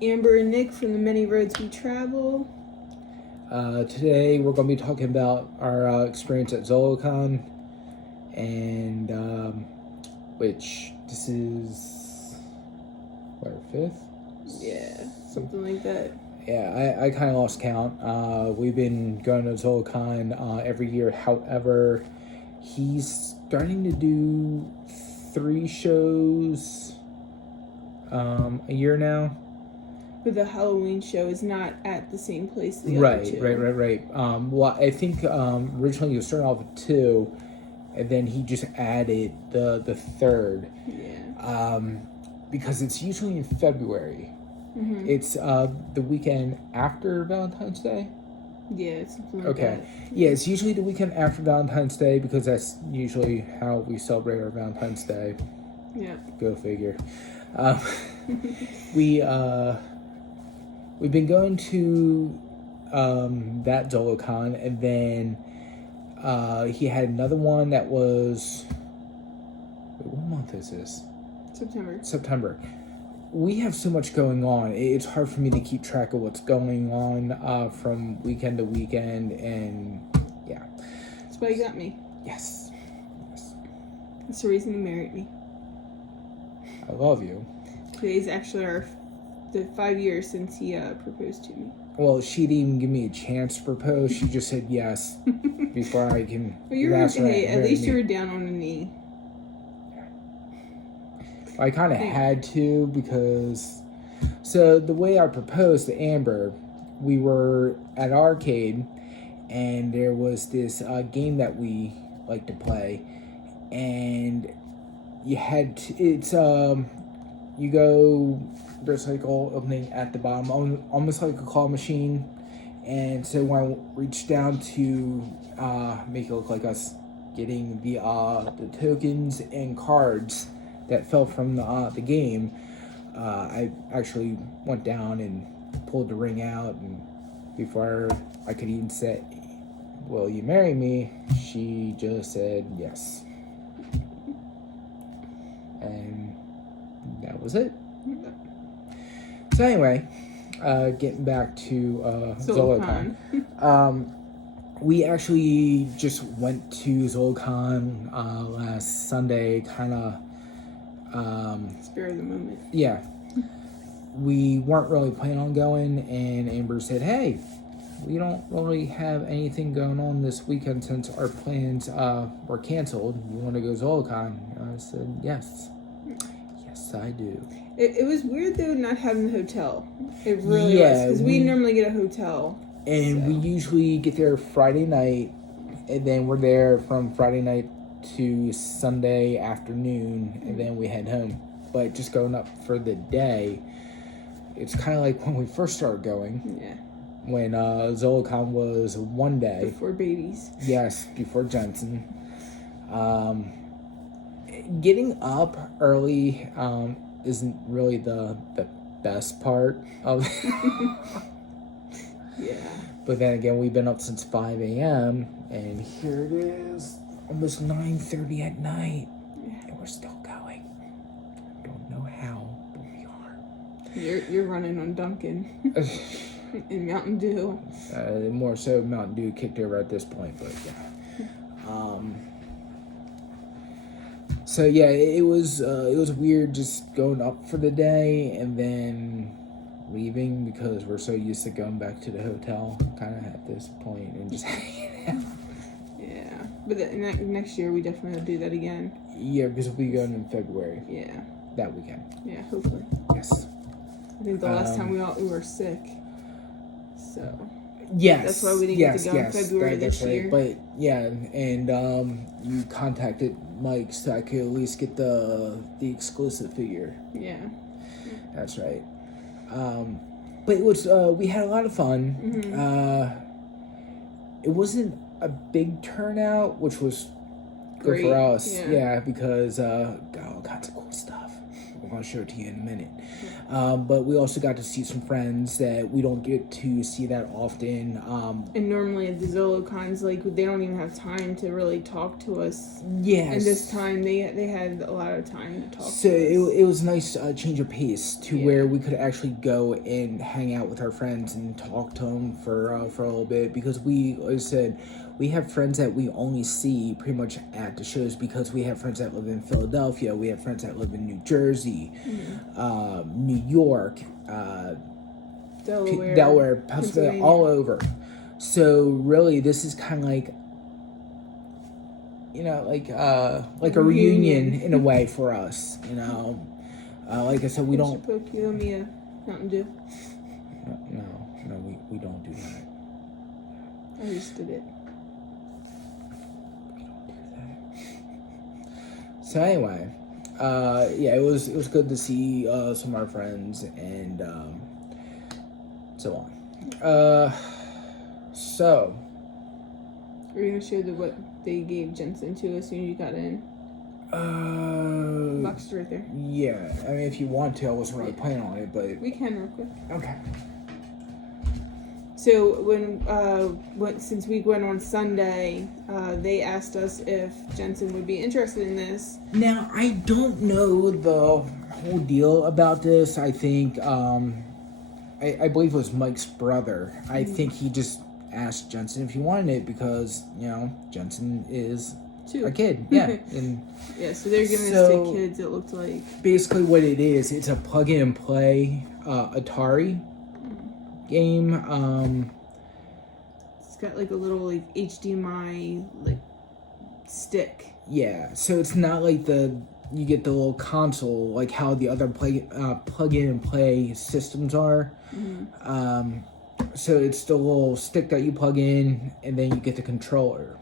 Amber and Nick from The Many Roads We Travel. Today we're going to be talking about our experience at Zolocon, and which this is our 5th? Yeah, something like that. Yeah, I kind of lost count. We've been going to Zolocon every year. However, he's starting to do 3 shows a year now. But the Halloween show is not at the same place the other two. Right. Well, I think originally he was starting off with 2, and then he just added the 3rd. Yeah. Because it's usually in February. Mm-hmm. It's the weekend after Valentine's Day. Yeah, it's something like that. Yeah, it's usually the weekend after Valentine's Day because that's usually how we celebrate our Valentine's Day. Yeah. Go figure. We've been going to that Zolocon, and then he had another one that was... Wait, what month is this? September. We have so much going on. It's hard for me to keep track of what's going on from weekend to weekend, and yeah. That's why you got me. Yes. That's the reason you married me. I love you. Today's actually the 5 years since he proposed to me. Well, she didn't even give me a chance to propose. She just said yes before I can. Well, hey, at least you were down on a knee. I kind of had to because... So, the way I proposed to Amber, we were at arcade, and there was this game that we like to play, and you had to... It's, you go... There's like a opening at the bottom, almost like a claw machine, and so when I reached down to make it look like us getting the tokens and cards that fell from the game, I actually went down and pulled the ring out, and before I could even say, "Will you marry me?" she just said yes, and that was it. So anyway, getting back to Zolocon. We actually just went to Zolocon last Sunday, kind of... Spur of the moment. Yeah. We weren't really planning on going, and Amber said, "Hey, we don't really have anything going on this weekend since our plans were canceled. You want to go Zolocon?" I said, yes. Yes, I do. It was weird, though, not having the hotel. It really was, because we normally get a hotel. And we usually get there Friday night, and then we're there from Friday night to Sunday afternoon, and then we head home. But just going up for the day, it's kind of like when we first started going. Yeah. When Zolocon was one day. Before babies. Yes, before Jensen. Getting up early isn't really the best part of it. Yeah. But then again, we've been up since 5 a.m. and here it is, almost 9:30 at night. Yeah. And we're still going. I don't know how, but we are. You're running on Dunkin' and Mountain Dew. More so Mountain Dew kicked over at this point, but yeah. So yeah, it was weird just going up for the day and then leaving because we're so used to going back to the hotel kind of at this point and just hanging out. Yeah, but next year we definitely will do that again. Yeah, because we'll be going in February. Yeah. That weekend. Yeah, hopefully. Yes. I think the last time we were sick. So. Yes. That's why we didn't get to go in February this year. But yeah, and you contacted Mike so I could at least get the exclusive figure. Yeah. That's right. But it was we had a lot of fun. Mm-hmm. It wasn't a big turnout, which was good for us. Yeah, because got all kinds of cool stuff. We're gonna show it to you in a minute. But we also got to see some friends that we don't get to see that often. And normally at the Zolocons, like, they don't even have time to really talk to us. Yes. And this time they had a lot of time to talk to us. So it was a nice change of pace to where we could actually go and hang out with our friends and talk to them for a little bit, because like I said, we have friends that we only see pretty much at the shows, because we have friends that live in Philadelphia, we have friends that live in New Jersey, New York, Delaware, Pennsylvania, all over. So really, this is kind of like, like a reunion in a way for us. Like I said, we don't. You owe me a Mountain Dew. No, we don't do that. I just did it. So anyway, it was good to see some of our friends and so on. So. Are you gonna show what they gave Jensen to as soon as you got in? Box is right there. Yeah, I mean, if you want to, I wasn't really planning on it, but we can real quick. Okay. So since we went on Sunday, they asked us if Jensen would be interested in this. Now, I don't know the whole deal about this. I think I believe it was Mike's brother. I think he just asked Jensen if he wanted it because Jensen is a kid. Yeah, and so they're giving this to kids. It looked like basically what it is. It's a plug in and play Atari game. It's got like a little like HDMI like stick. Yeah, so it's not like you get the little console like how the other plug in and play systems are. So it's the little stick that you plug in, and then you get the controller.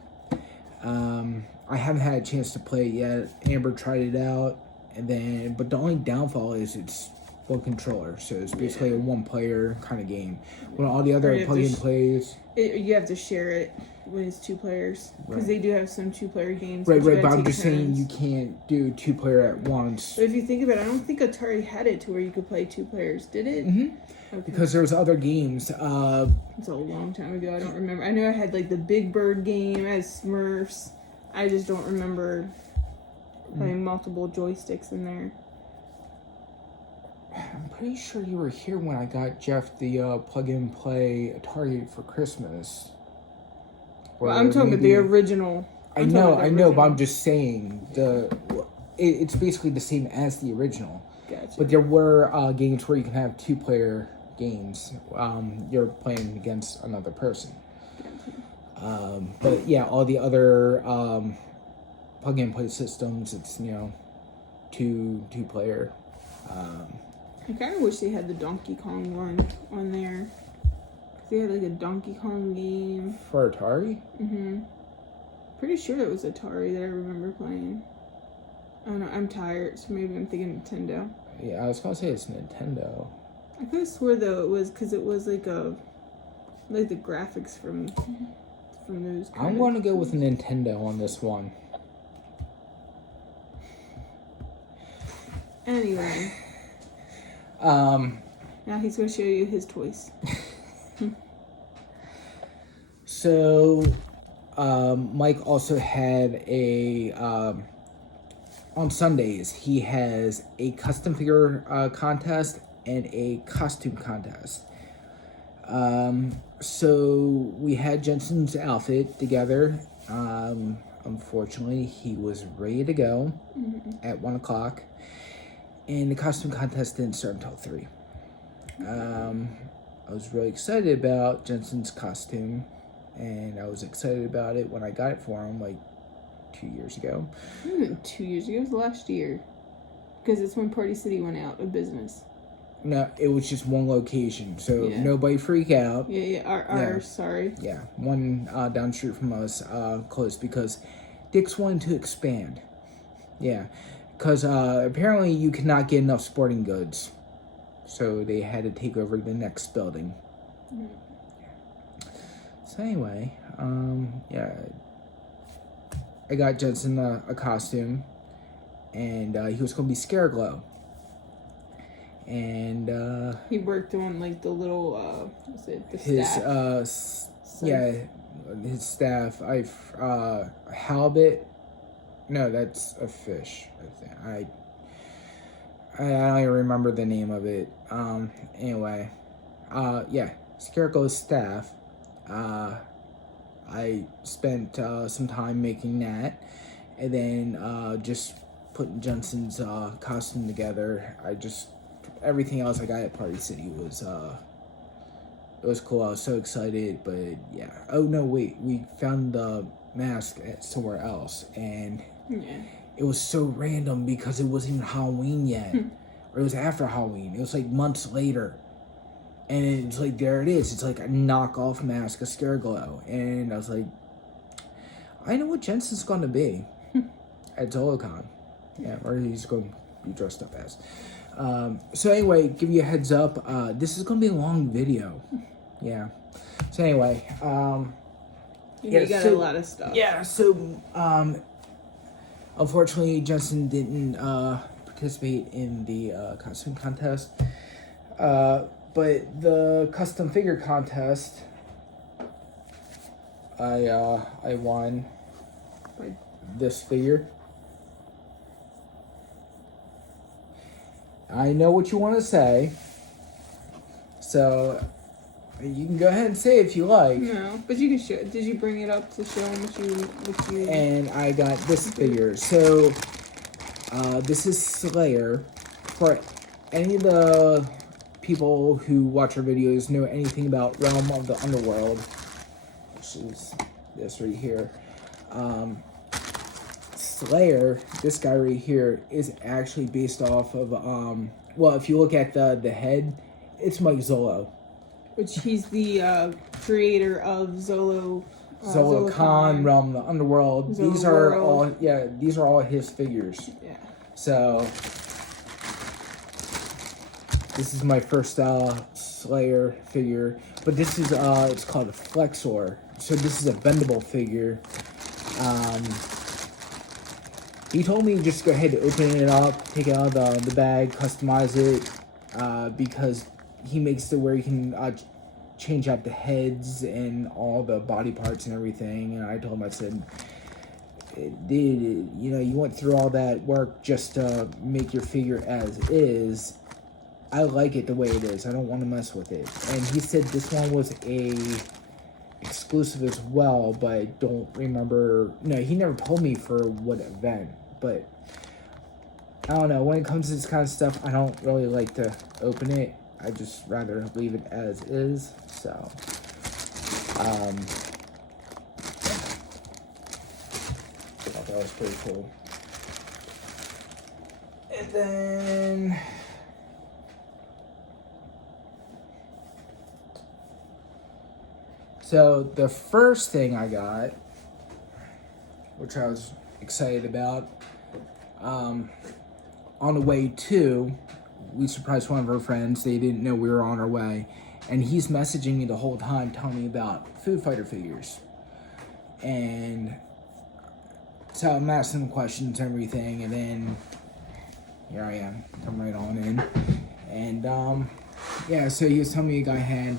I haven't had a chance to play it yet. Amber tried it out, but the only downfall is it's one controller, so it's basically a one-player kind of game. When all the other plug-in plays, you have to share it when it's two players, because they do have some two-player games. Right. But I'm just saying you can't do two-player at once. But if you think about it, I don't think Atari had it to where you could play two players. Did it? Mm-hmm. Okay. Because there was other games. It's a long time ago. I don't remember. I know I had like the Big Bird game. I had Smurfs. I just don't remember having multiple joysticks in there. I'm pretty sure you were here when I got Jeff the plug-and-play Atari for Christmas. Well, I'm talking about the original. I know, but I'm just saying it's basically the same as the original. Gotcha. But there were games where you can have two-player games. You're playing against another person. Gotcha. But yeah, all the other plug-and-play systems, it's two-player. I kind of wish they had the Donkey Kong one on there. Cause they had like a Donkey Kong game. For Atari? Mm-hmm. Pretty sure it was Atari that I remember playing. I don't know, I'm tired, so maybe I'm thinking Nintendo. Yeah, I was gonna say it's Nintendo. I could have swore though it was because it was like the graphics from those. I'm gonna go with Nintendo on this one. Anyway. Now he's going to show you his toys. So, Mike also had on Sundays, he has a custom figure contest and a costume contest. So we had Jensen's outfit together. Unfortunately, he was ready to go at 1 o'clock. And the costume contest didn't start until 3. I was really excited about Jensen's costume, and I was excited about it when I got it for him, like 2 years ago. 2 years ago? It was last year. Because it's when Party City went out of business. No, it was just one location, so nobody freak out. Sorry. Yeah, one down the street from us closed because Dick's wanted to expand. Yeah. Because apparently you could not get enough sporting goods. So they had to take over the next building. So anyway, I got Jensen a costume. And he was going to be Scareglow. and he worked on like the little what's it, the his staff. his staff. Halibut. No, that's a fish. I don't even remember the name of it. Anyway, Scarecrow's staff. I spent some time making that, and then just putting Jensen's costume together. Everything else I got at Party City was it was cool. I was so excited, but yeah. Oh no, wait, we found the mask at somewhere else, and it was so random because it wasn't even Halloween yet, or it was after Halloween. It was like months later. And it's like, there it is. It's like a knockoff mask of Scareglow. And I was like, I know what Jensen's going to be at Zolocon. Yeah, or he's going to be dressed up as. So anyway, give you a heads up. This is going to be a long video. Yeah. So anyway. You got a lot of stuff. Yeah, so unfortunately, Jensen didn't participate in the costume contest. But the custom figure contest, I won this figure. I know what you want to say, so you can go ahead and say it if you like. No, but you can show. Did you bring it up to show them what you? And I got this figure. So this is Slayer. For any of the people who watch our videos know anything about Realm of the Underworld, which is this right here. Slayer, this guy right here, is actually based off of well, if you look at the head, it's Mike Zolo, which he's the creator of Zolocon, Realm of the Underworld. These are all his figures. Yeah. So this is my first Slayer figure, but this is it's called a Flexor. So this is a bendable figure. He told me just go ahead and open it up, take it out of the bag, customize it, because he makes it where you can change out the heads and all the body parts and everything. And I told him, I said, dude, you went through all that work just to make your figure as is. I like it the way it is. I don't want to mess with it. And he said this one was a exclusive as well, but I don't remember. No, he never told me for what event. But I don't know. When it comes to this kind of stuff, I don't really like to open it. I just rather leave it as is. So, I thought that was pretty cool. And then so the first thing I got, which I was excited about, on the way to, we surprised one of our friends. They didn't know we were on our way, and he's messaging me the whole time telling me about Food Fighter figures. And so I'm asking him questions and everything, and then here I am, come right on in. And yeah, so he was telling me a guy had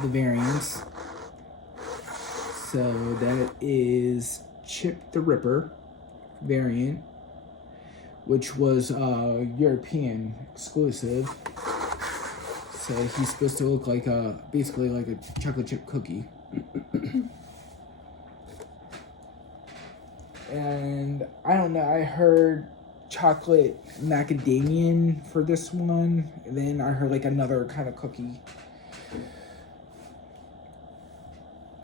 the variants. So that is Chip the Ripper variant, which was European exclusive. So he's supposed to look like basically like a chocolate chip cookie. And I don't know, I heard chocolate macadamian for this one, and then I heard like another kind of cookie.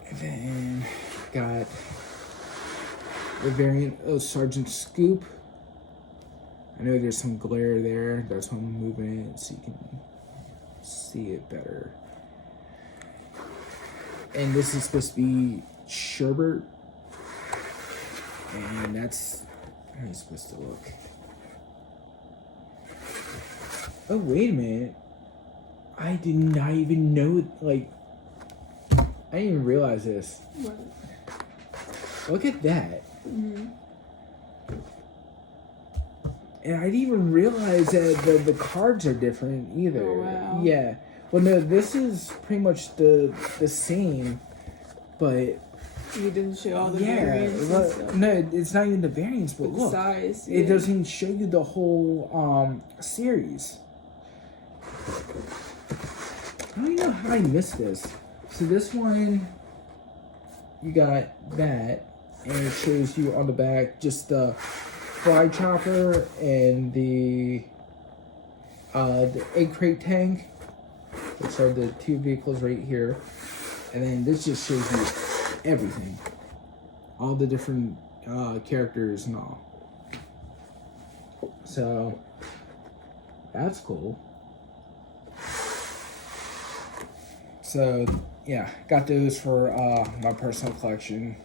And then got the variant of Sergeant Scoop. I know there's some glare there, that's why I'm moving it so you can see it better. And this is supposed to be sherbet, and that's how it's supposed to look. Oh, wait a minute. I did not even know, like, I didn't even realize this. What? Look at that. Mm-hmm. And I didn't even realize that the cards are different either. Oh, wow. Yeah. Well, no, this is pretty much the same, but You didn't show all the variants and stuff. no, it's not even the variants, but The look, size. it doesn't even show you the whole series. I don't even know how I missed this. So this one, you got that, and it shows you on the back just the fly chopper and the egg crate tank, which are the two vehicles right here. And then this just shows you everything. All the different characters and all. So, that's cool. So, yeah, got those for my personal collection.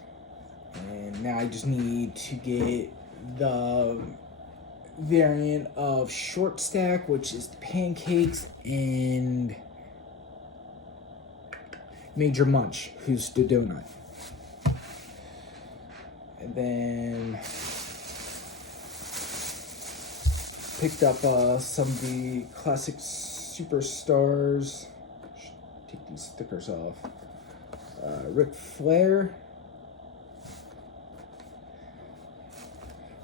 And now I just need to get the variant of Short Stack, which is the pancakes, and Major Munch, who's the donut. And then picked up some of the classic superstars. Take these stickers off. Ric Flair,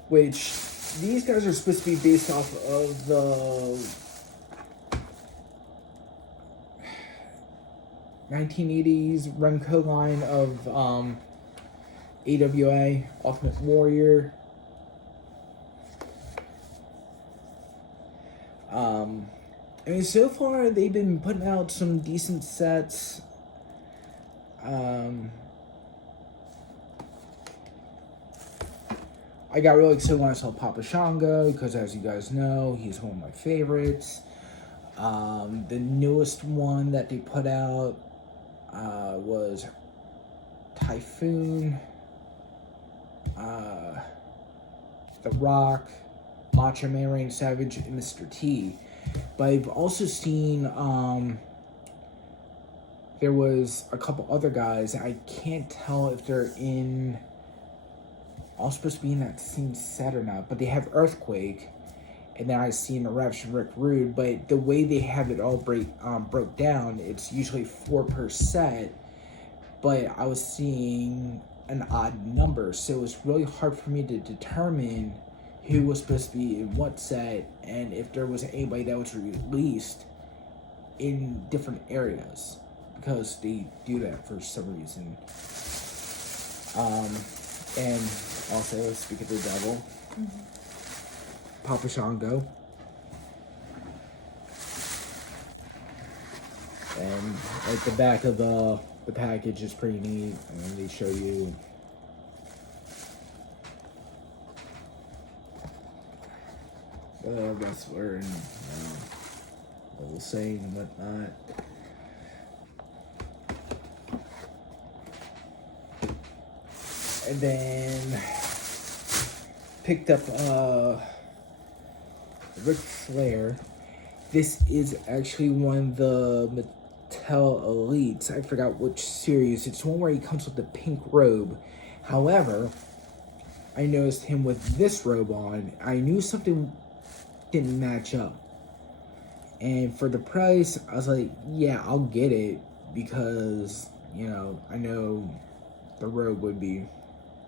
which these guys are supposed to be based off of the 1980s Remco line of AWA, Ultimate Warrior. I mean, so far they've been putting out some decent sets. I got really excited when I saw Papa Shango because, as you guys know, he's one of my favorites. The newest one that they put out was Typhoon, The Rock, Macho Man Randy Savage, and Mr. T. But I've also seen there was a couple other guys. I can't tell if they're all supposed to be in that same set or not, but they have Earthquake, and then I seen Eruption Rick Rude. But the way they have it all broke down, it's usually 4 per set, but I was seeing an odd number, so it was really hard for me to determine who was supposed to be in what set, and if there was anybody that was released in different areas, because they do that for some reason. And also, speak of the devil, Papa Shango. And like the back of the package is pretty neat, and they show you the wrestler and little saying and whatnot. And then picked up Ric Flair. This is actually one of the Mattel Elites. I forgot which series. It's one where he comes with the pink robe. However, I noticed him with this robe on. I knew something didn't match up. And for the price, I was like, yeah, I'll get it, because, you know, I know the robe would be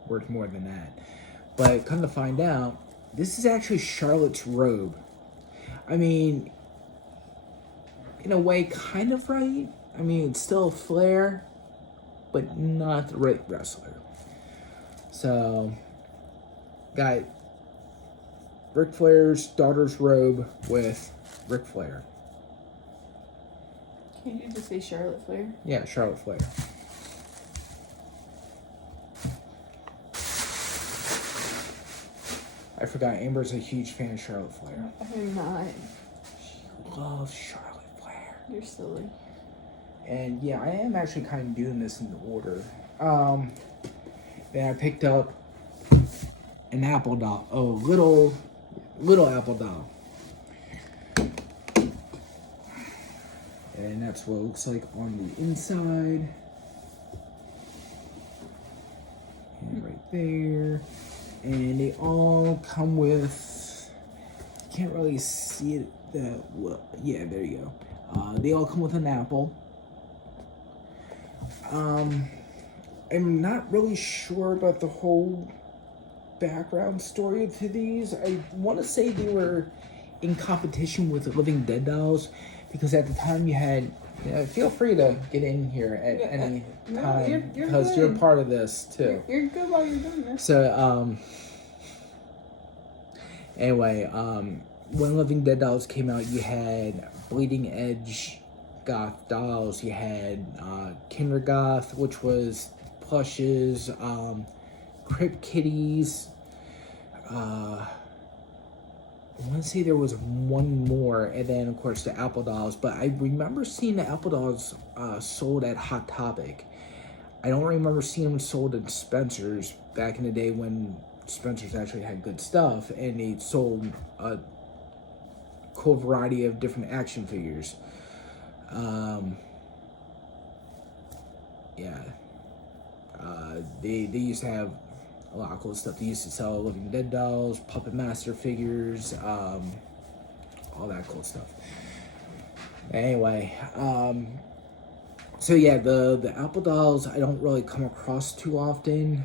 worth more than that. But come to find out, this is actually Charlotte's robe. I mean, in a way, kind of right. I mean, it's still Flair, but not the right wrestler. So, got Ric Flair's daughter's robe with Ric Flair. Can't you just say Charlotte Flair? Yeah, Charlotte Flair. I forgot, Amber's a huge fan of Charlotte Flair. I'm not. She loves Charlotte Flair. You're silly. And yeah, I am actually kind of doing this in order. Then I picked up an Apple doll, a little Apple doll. And that's what it looks like on the inside. And right there. And they all come with can't really see it that well. Yeah, there you go. They all come with an apple. I'm not really sure about the whole background story to these. I want to say they were in competition with Living Dead dolls because at the time you had. Feel free to get in here at any time because you're part of this too. You're good while you're doing this. So anyway, when Living Dead dolls came out, you had Bleeding Edge goth dolls. You had Kinder Goth, which was plushes, Crypt Kitties. I want to say there was one more, and then of course the Apple dolls. But I remember seeing the Apple dolls sold at Hot Topic. I don't remember seeing them sold at Spencer's back in the day when Spencer's actually had good stuff, and they sold a cool variety of different action figures. They used to have a lot of cool stuff. They used to sell Living Dead dolls, Puppet Master figures, all that cool stuff. Anyway, so yeah, the Apple dolls I don't really come across too often.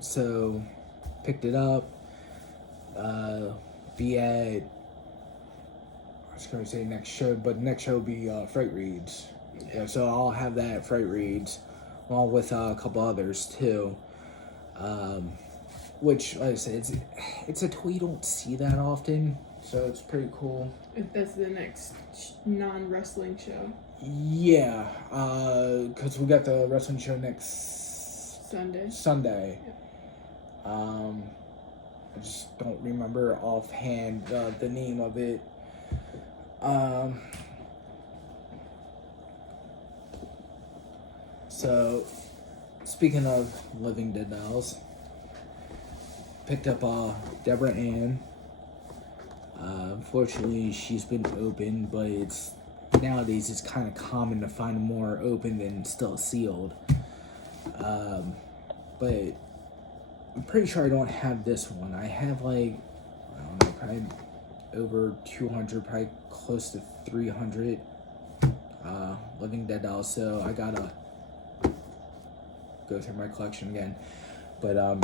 So picked it up. Be at, I was going to say next show, but next show will be Fright Reads. Yeah, so I'll have that at Fright Reads, along with a couple others too. Which, like I said, it's a toy you don't see that often, so it's pretty cool. That's the next non-wrestling show. Yeah, because we got the wrestling show next Sunday. Yep. I just don't remember offhand the name of it. So, speaking of Living Dead dolls, picked up Deborah Ann. Unfortunately, she's been open, but nowadays it's kind of common to find more open than still sealed. But I'm pretty sure I don't have this one. I have I don't know, probably over 200, probably close to 300 Living Dead dolls. So I gotta go through my collection again. But I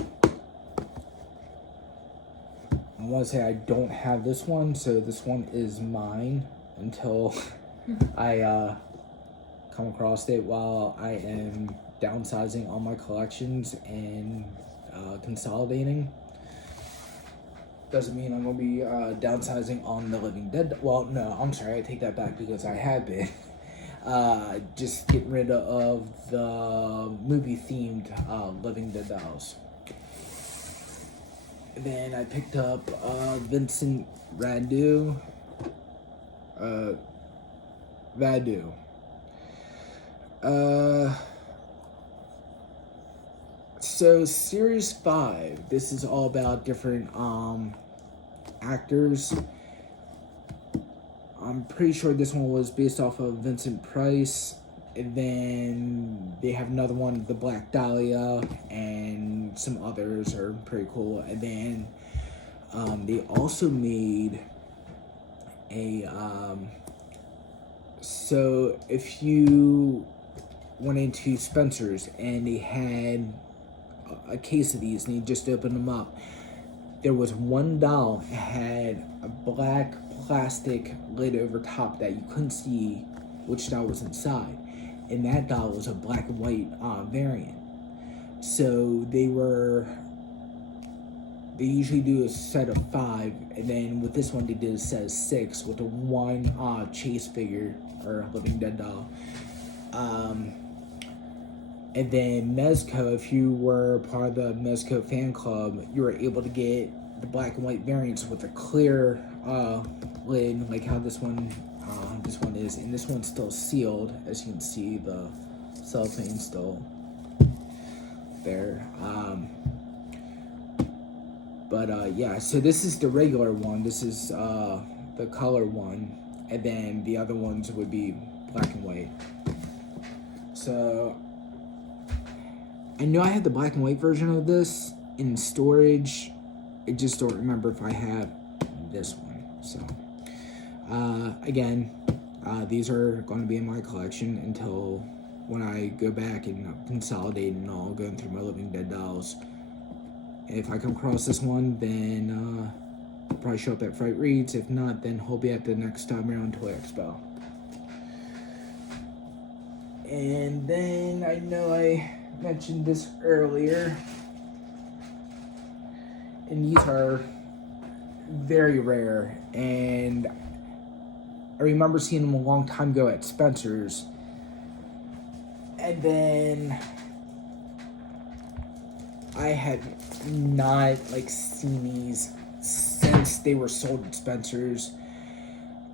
want to say I don't have this one, so this one is mine until I come across it while I am downsizing all my collections and consolidating. Doesn't mean I'm going to be downsizing on the Living Dead. Well, no, I'm sorry, I take that back because I have been. Just getting rid of the movie-themed Living Dead dolls. Then I picked up Vincent Vadu. So Series 5, this is all about different actors. I'm pretty sure this one was based off of Vincent Price. And then they have another one, The Black Dahlia, and some others are pretty cool. And then they also made a... so if you went into Spencer's and they had a case of these and you just opened them up, there was one doll that had a black plastic lid over top that you couldn't see which doll was inside, and that doll was a black and white variant. So they usually do a set of 5, and then with this one they did a set of 6 with the one chase figure or Living Dead doll. And then Mezco, if you were part of the Mezco fan club, you were able to get the black and white variants with a clear lid, like how this one is, and this one's still sealed. As you can see, the cellophane still there. Yeah, so this is the regular one. This is the color one, and then the other ones would be black and white. So I know I have the black and white version of this in storage. I just don't remember if I have this one. So, again, these are going to be in my collection until when I go back and consolidate and all, going through my Living Dead dolls. If I come across this one, then I'll probably show up at Fright Reads. If not, then he'll be at the next Maryland Toy Expo. And then I know I mentioned this earlier, and these are very rare, and I remember seeing them a long time ago at Spencer's, and then I had not seen these since they were sold at Spencer's.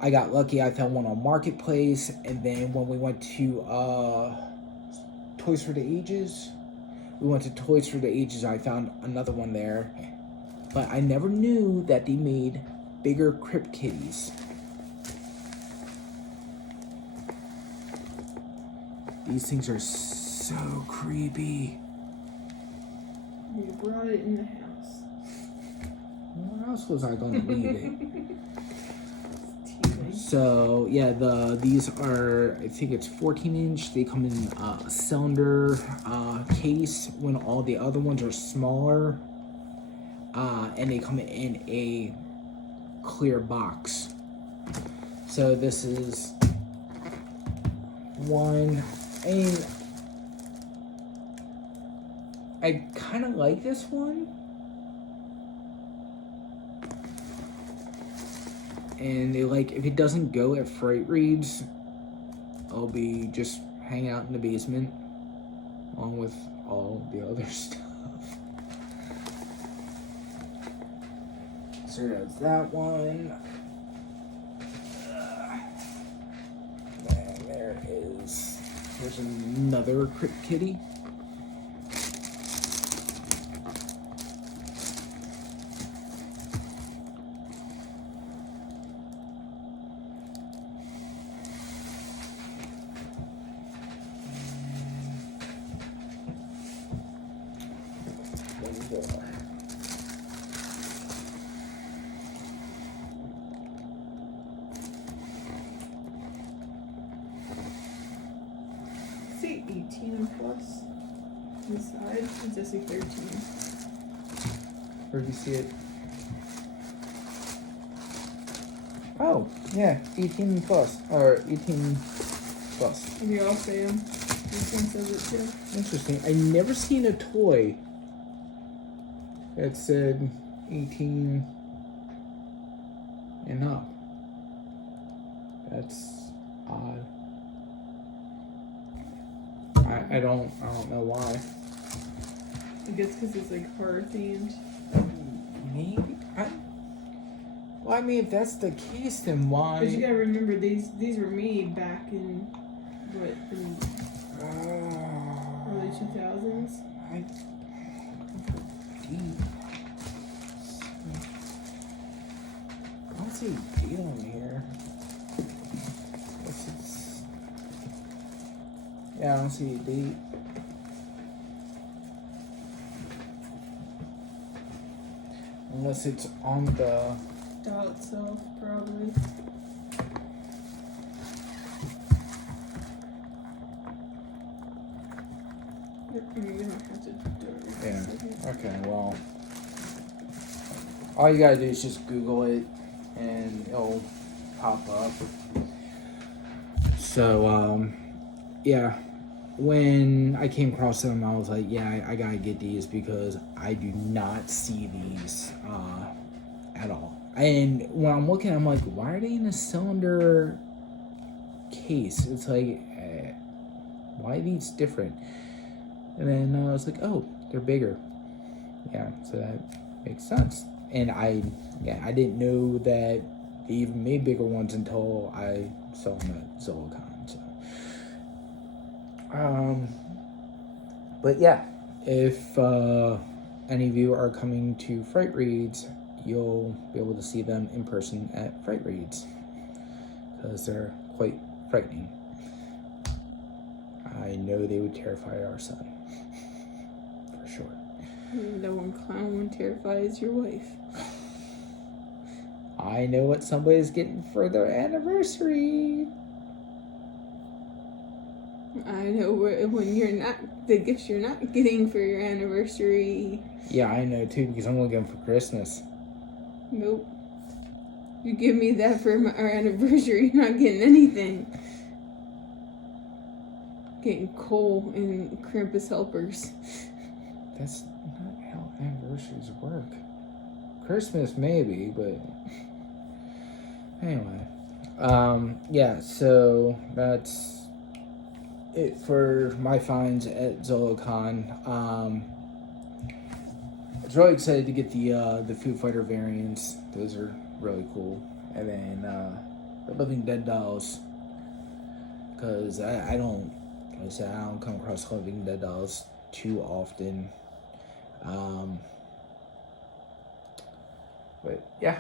I got lucky, I found one on Marketplace, and then when we went to Toys for the Ages, I found another one there. But I never knew that they made bigger Crypt Kitties. These things are so creepy. You brought it in the house. Where else was I going to leave it? So yeah, these are, I think it's 14-inch. They come in a cylinder case when all the other ones are smaller, and they come in a clear box. So this is one. I kind of like this one. And they if it doesn't go at Fright Reads, I'll be just hanging out in the basement along with all the other stuff. So that's that one. And there's another Crypt Kitty. See 18 plus inside. It's just 13. Where do you see it? Oh, yeah, 18 plus, or 18 plus. And you're all fan. This one says it too. Interesting. I never seen a toy that said 18 and up. That's odd. I don't know why. I guess because it's horror themed. Maybe. Well, I mean, if that's the case, then why? But you gotta remember, these were made back in what, in early 2000s. I don't see date on here. Yeah, I don't see a date. Unless it's on the Doll itself, probably. You don't have to do it. Yeah. Okay, well. All you gotta do is just Google it and it'll pop up. So, yeah. When I came across them, I was like, yeah, I gotta get these because I do not see these at all. And when I'm looking, I'm like, why are they in a cylinder case? It's like, why are these different? And then I was like, oh, they're bigger. Yeah, so that makes sense. And I didn't know that they even made bigger ones until I saw them at Zolocon. So, but yeah, if any of you are coming to Fright Reads, you'll be able to see them in person at Fright Reads because they're quite frightening. I know they would terrify our son, for sure. The one clown one terrifies your wife. I know what somebody's getting for their anniversary. I know when you're not, the gifts you're not getting for your anniversary. Yeah, I know too, because I'm going to get them for Christmas. Nope. You give me that for our anniversary, you're not getting anything. Getting coal and Krampus helpers. That's not how anniversaries work. Christmas maybe, but anyway. Yeah, so that's it for my finds at Zolocon. I was really excited to get the Foo Fighter variants. Those are really cool. And then the Living Dead dolls, because I don't come across Living Dead dolls too often. But yeah,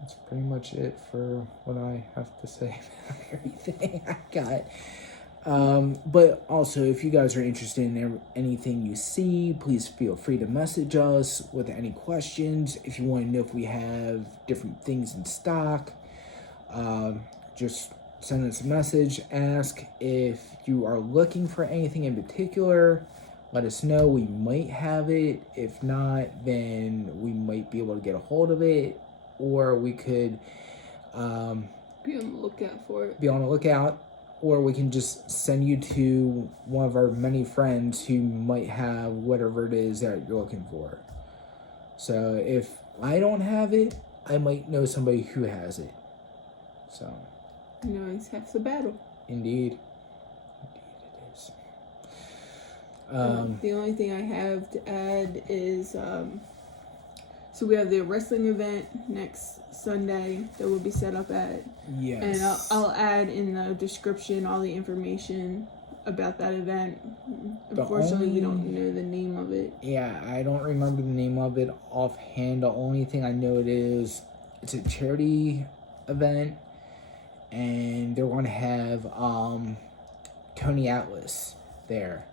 that's pretty much it for what I have to say about everything I got. But also, if you guys are interested in anything you see, please feel free to message us with any questions. If you want to know if we have different things in stock, just send us a message. Ask if you are looking for anything in particular. Let us know. We might have it. If not, then we might be able to get a hold of it, or we could be on the lookout for it. Be on the lookout, or we can just send you to one of our many friends who might have whatever it is that you're looking for. So if I don't have it, I might know somebody who has it. So. It's half the battle. Indeed it is. The only thing I have to add is, so we have the wrestling event next Sunday that we'll be set up at. Yes. And I'll add in the description all the information about that event. Unfortunately, we don't know the name of it. Yeah, I don't remember the name of it offhand. The only thing I know it's a charity event, and they're going to have Tony Atlas there.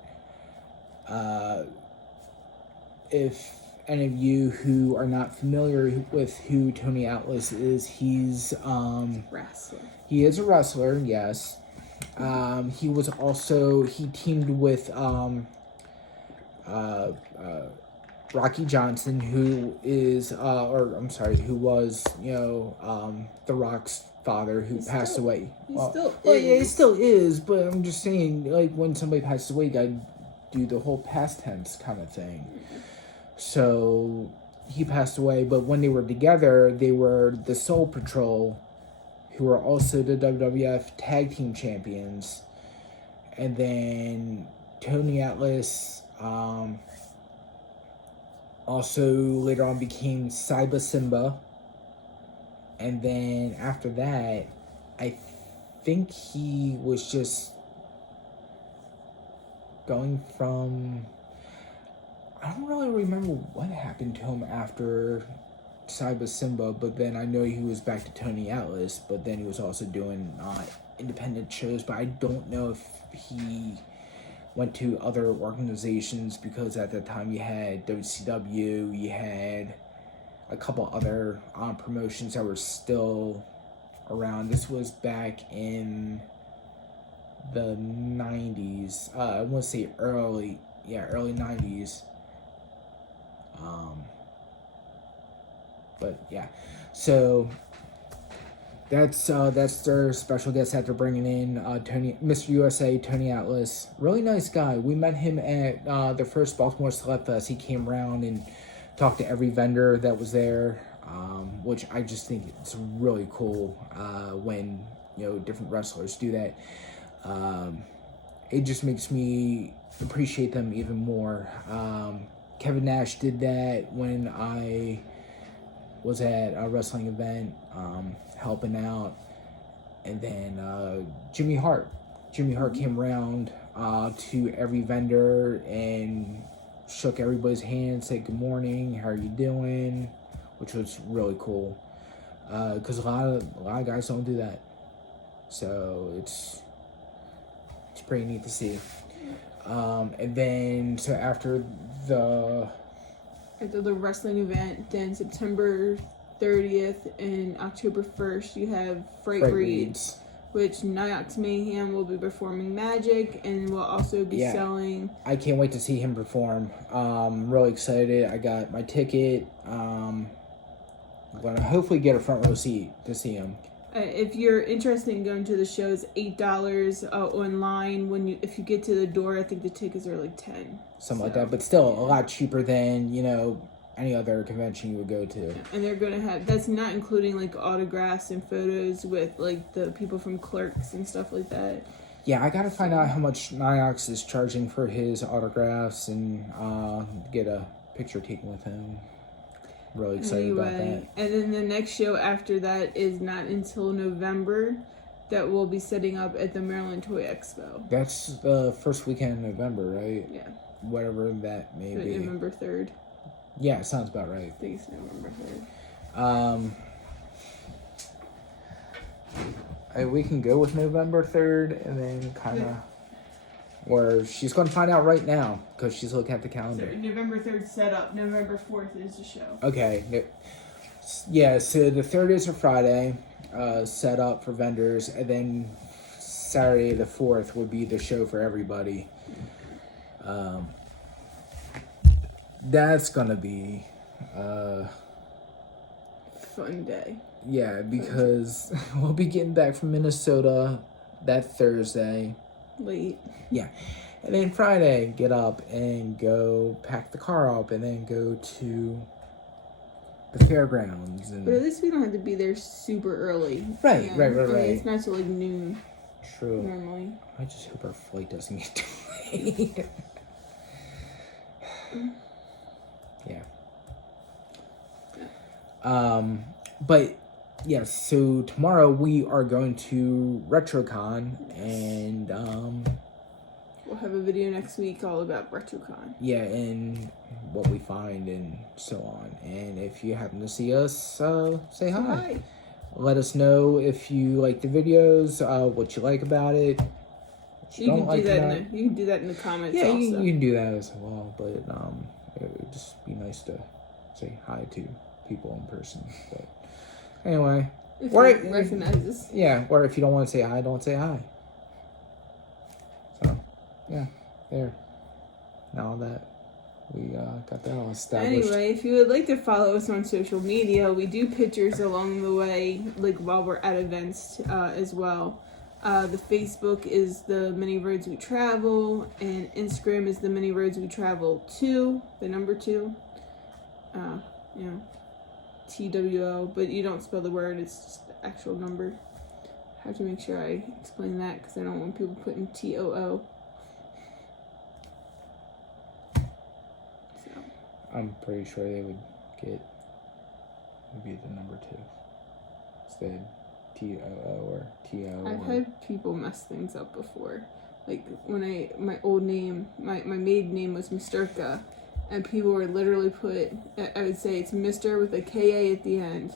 If any of you who are not familiar with who Tony Atlas is, he's wrestler. He is a wrestler, yes. He teamed with Rocky Johnson, who was The Rock's father, who passed away. It still is, but I'm just saying, like, when somebody passes away, you gotta do the whole past tense kind of thing. So he passed away, but when they were together, they were the Soul Patrol, who were also the WWF Tag Team Champions. And then Tony Atlas also later on became Cyber Simba. And then after that, I think he was just going from... I don't really remember what happened to him after Cyber Simba, but then I know he was back to Tony Atlas, but then he was also doing independent shows, but I don't know if he went to other organizations, because at that time you had WCW, you had a couple other promotions that were still around. This was back in the 90s. I want to say early 90s. But yeah, so that's their special guest that they're bringing in, Mr. USA, Tony Atlas. Really nice guy. We met him at the first Baltimore Celeb Fest. He came around and talked to every vendor that was there, which I just think it's really cool when different wrestlers do that. It just makes me appreciate them even more. Kevin Nash did that when I was at a wrestling event, helping out. And then Jimmy Hart came around to every vendor and shook everybody's hand, said good morning, how are you doing, which was really cool, because a lot of guys don't do that, so it's pretty neat to see. And then so after the at the wrestling event. Then September 30th and October 1st, you have Fright Breeds, which Nyox Mayhem will be performing Magic and will also be selling. I can't wait to see him perform. I'm really excited. I got my ticket. I'm going to hopefully get a front row seat to see him. If you're interested in going to the show, it's $8 online. If you get to the door, I think the tickets are like $10. Something like that, but still a lot cheaper than, any other convention you would go to. And they're going to have, that's not including like autographs and photos with like the people from Clerks and stuff like that. Yeah, I got to find out how much Nyox is charging for his autographs and get a picture taken with him. Really excited about that. And then the next show after that is not until November, that we'll be setting up at the Maryland Toy Expo. That's the first weekend in November, right? Yeah. Whatever that may be. November 3rd. Yeah, sounds about right. I think it's November 3rd. We can go with November 3rd and then kind of... Or she's going to find out right now because she's looking at the calendar. So November 3rd set up. November 4th is the show. Okay. Yeah, so the 3rd is a Friday, set up for vendors, and then Saturday the 4th would be the show for everybody. That's going to be a fun day. Yeah, because we'll be getting back from Minnesota that Thursday. Late. Yeah. And then Friday, get up and go pack the car up and then go to the fairgrounds. But at least we don't have to be there super early. Right. It's not till like noon. True. Normally. I just hope our flight doesn't get delayed. Yeah. But yes, so tomorrow we are going to RetroCon and we'll have a video next week all about RetroCon. Yeah, and what we find and so on. And if you happen to see us, say hi. Let us know if you like the videos, what you like about it. You can do that in the comments. Yeah, also. you can do that as well. But it would just be nice to say hi to people in person. But anyway, recognizes. Yeah, or if you don't want to say hi, don't say hi. So, yeah, there. Now that we got that all established. Anyway, if you would like to follow us on social media, we do pictures along the way, like while we're at events as well. The Facebook is the Many Roads We Travel, and Instagram is the Many Roads We Travel 2, the number 2. TWO, but you don't spell the word, it's just the actual number. I have to make sure I explain that because I don't want people putting TOO. So. I'm pretty sure they would get maybe the number 2 instead. TOO or TO. I've had people mess things up before. Like when my old name, my maiden name was Misterka, and people would literally put, I would say it's Mr. with a KA at the end.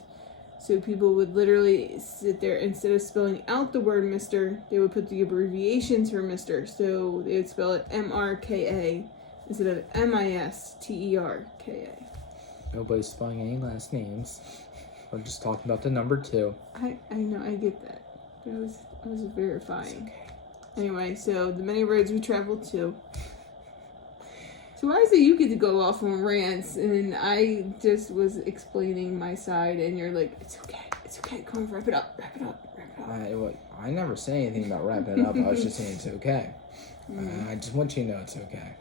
So people would literally sit there, instead of spelling out the word Mr., they would put the abbreviations for Mr. So they would spell it MRKA instead of MISTERKA. Nobody's spelling any last names. We're just talking about the number 2. I know, I get that. I was verifying. Okay. Anyway, so the Many Roads We Travel to. So why is it you get to go off on rants and I just was explaining my side and you're like, it's okay, come on, wrap it up. I never say anything about wrapping it up. I was just saying it's okay. I just want you to know it's okay.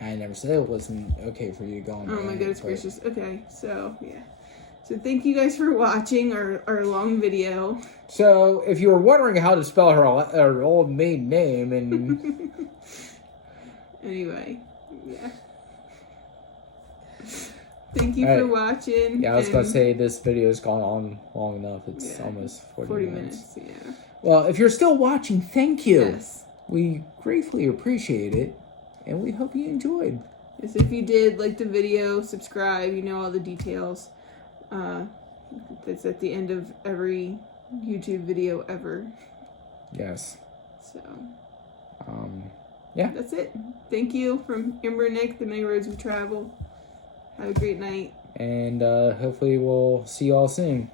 I never said it wasn't okay for you to go on. Oh my goodness gracious. Okay, so yeah. So thank you guys for watching our long video. So if you were wondering how to spell her old maiden name and... Anyway, yeah. Thank you for watching. Yeah, I was going to say this video has gone on long enough. It's almost 40 minutes. Yeah. Well, if you're still watching, thank you. Yes. We gratefully appreciate it. And we hope you enjoyed. Yes, if you did, like the video, subscribe, you know all the details. That's at the end of every YouTube video ever. Yes. So. Yeah. That's it. Thank you from Amber and Nick, the many roads we travel. Have a great night. And hopefully we'll see you all soon.